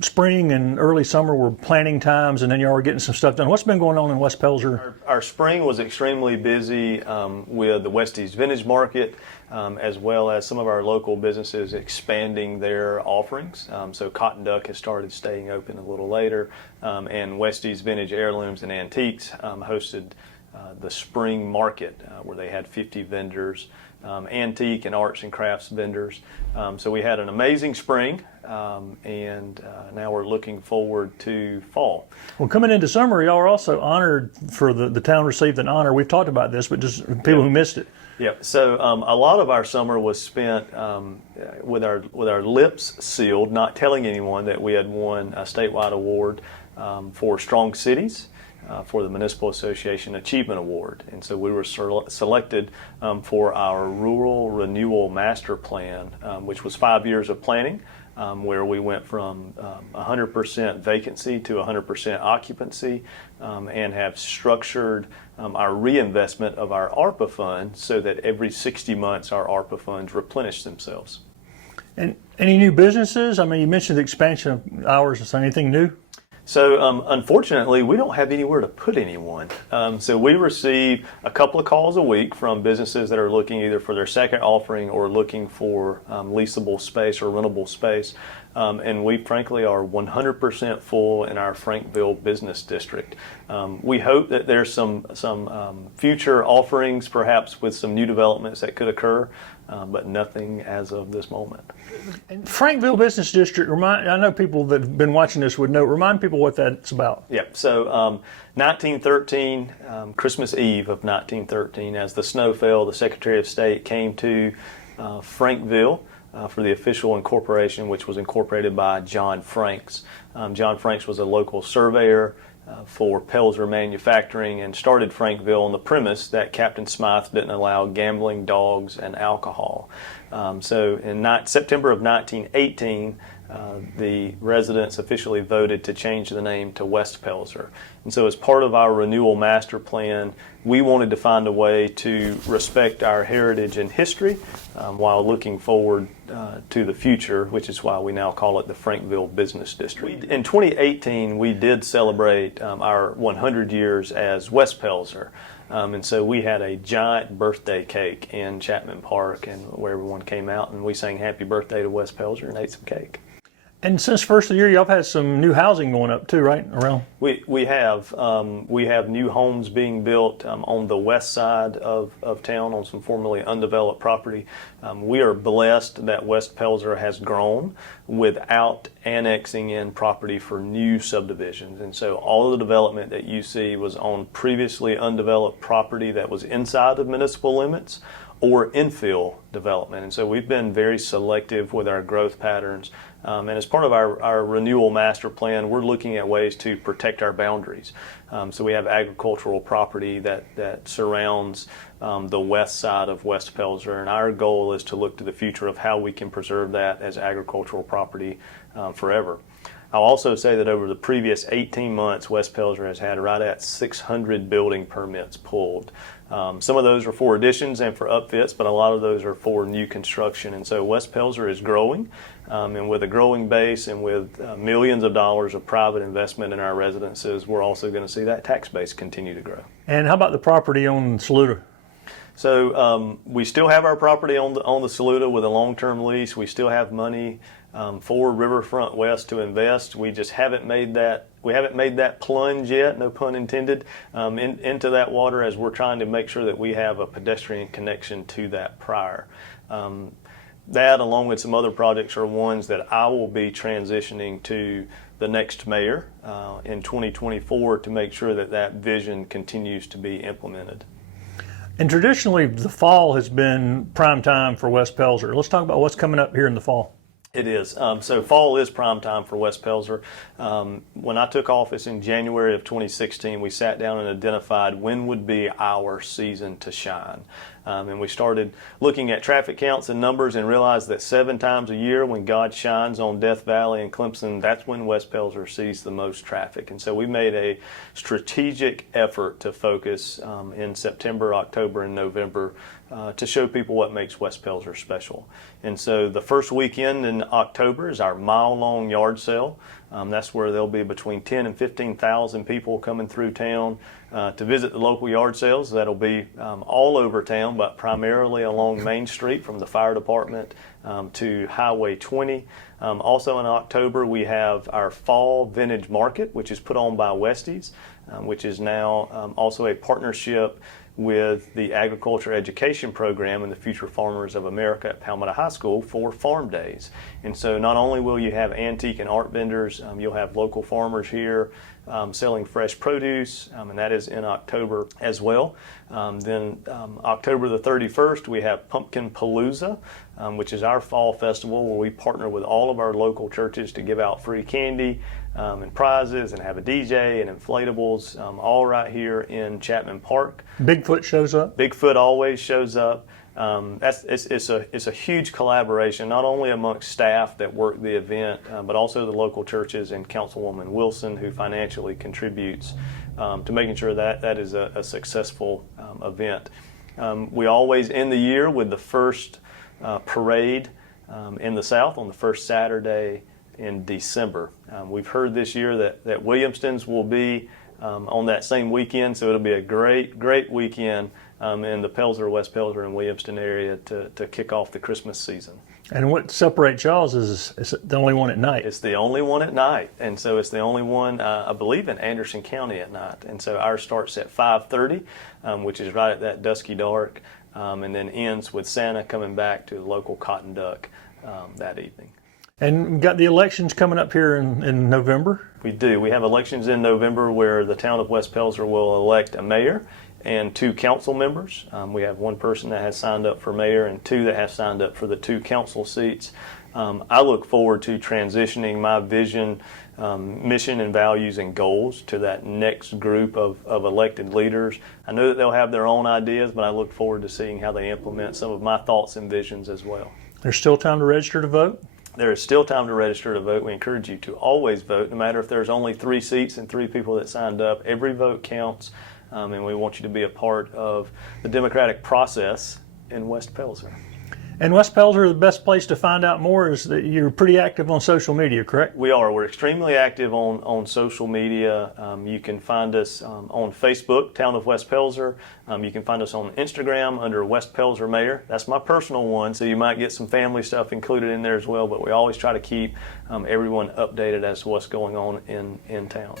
spring and early summer were planting times, and then you were getting some stuff done. What's been going on in West Pelzer? Our spring was extremely busy with the West East Vintage Market, as well as some of our local businesses expanding their offerings. So Cotton Duck has started staying open a little later, and West East Vintage Heirlooms and Antiques hosted the spring market where they had 50 vendors, antique and arts and crafts vendors. So we had an amazing spring, and now we're looking forward to fall. Well, coming into summer, y'all are also honored for the town received an honor. We've talked about this, but just people who missed it. Yeah, so a lot of our summer was spent with our lips sealed, not telling anyone that we had won a statewide award for Strong Cities. For the Municipal Association Achievement Award. And so we were selected for our Rural Renewal Master Plan, which was 5 years of planning, where we went from 100% vacancy to 100% occupancy, and have structured our reinvestment of our ARPA fund so that every 60 months our ARPA funds replenish themselves. And any new businesses? I mean, you mentioned the expansion of hours. Is there anything new? So unfortunately, we don't have anywhere to put anyone. So we receive a couple of calls a week from businesses that are looking either for their second offering or looking for leasable space or rentable space. And we frankly are 100% full in our Frankville business district. We hope that there's some future offerings, perhaps with some new developments that could occur, but nothing as of this moment. And Frankville Business District, I know people that have been watching this would know, remind people what that's about. Yeah, so 1913, Christmas Eve of 1913, as the snow fell, the Secretary of State came to Frankville for the official incorporation, which was incorporated by John Franks. John Franks was a local surveyor for Pelzer Manufacturing and started Frankville on the premise that Captain Smythe didn't allow gambling, dogs, and alcohol. So in September of 1918, the residents officially voted to change the name to West Pelzer. And so as part of our renewal master plan, we wanted to find a way to respect our heritage and history while looking forward to the future, which is why we now call it the Frankville Business District. In 2018, we did celebrate our 100 years as West Pelzer. And so we had a giant birthday cake in Chapman Park, and where everyone came out and we sang happy birthday to West Pelzer and ate some cake. And since first of the year, y'all have had some new housing going up too, right? Around. We have new homes being built on the west side of town on some formerly undeveloped property. We are blessed that West Pelzer has grown without annexing in property for new subdivisions. And so all of the development that you see was on previously undeveloped property that was inside of municipal limits or infill development. And so we've been very selective with our growth patterns. And as part of our renewal master plan, we're looking at ways to protect our boundaries. So we have agricultural property that surrounds the west side of West Pelzer, and our goal is to look to the future of how we can preserve that as agricultural property forever. I'll also say that over the previous 18 months, West Pelzer has had right at 600 building permits pulled. Some of those are for additions and for upfits, but a lot of those are for new construction. And so West Pelzer is growing, and with a growing base and with millions of dollars of private investment in our residences, we're also going to see that tax base continue to grow. And how about the property on Saluda? So we still have our property on the Saluda with a long-term lease. We still have money for Riverfront West to invest. We just haven't made that plunge yet, no pun intended, into that water, as we're trying to make sure that we have a pedestrian connection to that prior. That, along with some other projects, are ones that I will be transitioning to the next mayor in 2024 to make sure that vision continues to be implemented. And traditionally, the fall has been prime time for West Pelzer. Let's talk about what's coming up here in the fall. It is. So fall is prime time for West Pelzer. When I took office in January of 2016, we sat down and identified when would be our season to shine. And we started looking at traffic counts and numbers and realized that 7 times a year when God shines on Death Valley and Clemson, that's when West Pelzer sees the most traffic. And so we made a strategic effort to focus in September, October, and November to show people what makes West Pelzer special. And so the first weekend in October is our mile-long yard sale. That's where there'll be between 10 and 15,000 people coming through town to visit the local yard sales. That'll be all over town, but primarily along Main Street from the fire department to Highway 20. Also in October, we have our Fall Vintage Market, which is put on by Westies, which is now also a partnership with the Agriculture Education Program and the Future Farmers of America at Palmetto High School for Farm Days. And so not only will you have antique and art vendors, you'll have local farmers here selling fresh produce, and that is in October as well. Then October the 31st, we have Pumpkin Palooza, which is our fall festival where we partner with all of our local churches to give out free candy and prizes and have a DJ and inflatables, all right here in Chapman Park. Bigfoot shows up. Bigfoot always shows up. It's a huge collaboration, not only amongst staff that work the event, but also the local churches and Councilwoman Wilson, who financially contributes to making sure that that is a successful event. We always end the year with the first parade in the South on the first Saturday in December. We've heard this year that Williamston's will be on that same weekend, so it'll be a great weekend in the Pelzer, West Pelzer, and Williamston area to kick off the Christmas season. And what separates y'all's is the only one at night. It's the only one at night, and so it's the only one, I believe, in Anderson County at night. And so ours starts at 5:30, which is right at that dusky dark, and then ends with Santa coming back to the local Cotton Duck that evening. And we've got the elections coming up here in November. We do. We have elections in November where the town of West Pelzer will elect a mayor and 2 council members. We have 1 person that has signed up for mayor and 2 that have signed up for the 2 council seats. I look forward to transitioning my vision, mission and values and goals to that next group of elected leaders. I know that they'll have their own ideas, but I look forward to seeing how they implement some of my thoughts and visions as well. There's still time to register to vote? There is still time to register to vote. We encourage you to always vote, no matter if there's only 3 seats and 3 people that signed up. Every vote counts, and we want you to be a part of the democratic process in West Pelzer. And West Pelzer, the best place to find out more is that you're pretty active on social media, correct? We are. We're extremely active on social media. You can find us on Facebook, Town of West Pelzer. You can find us on Instagram under West Pelzer Mayor. That's my personal one, so you might get some family stuff included in there as well, but we always try to keep everyone updated as to what's going on in town.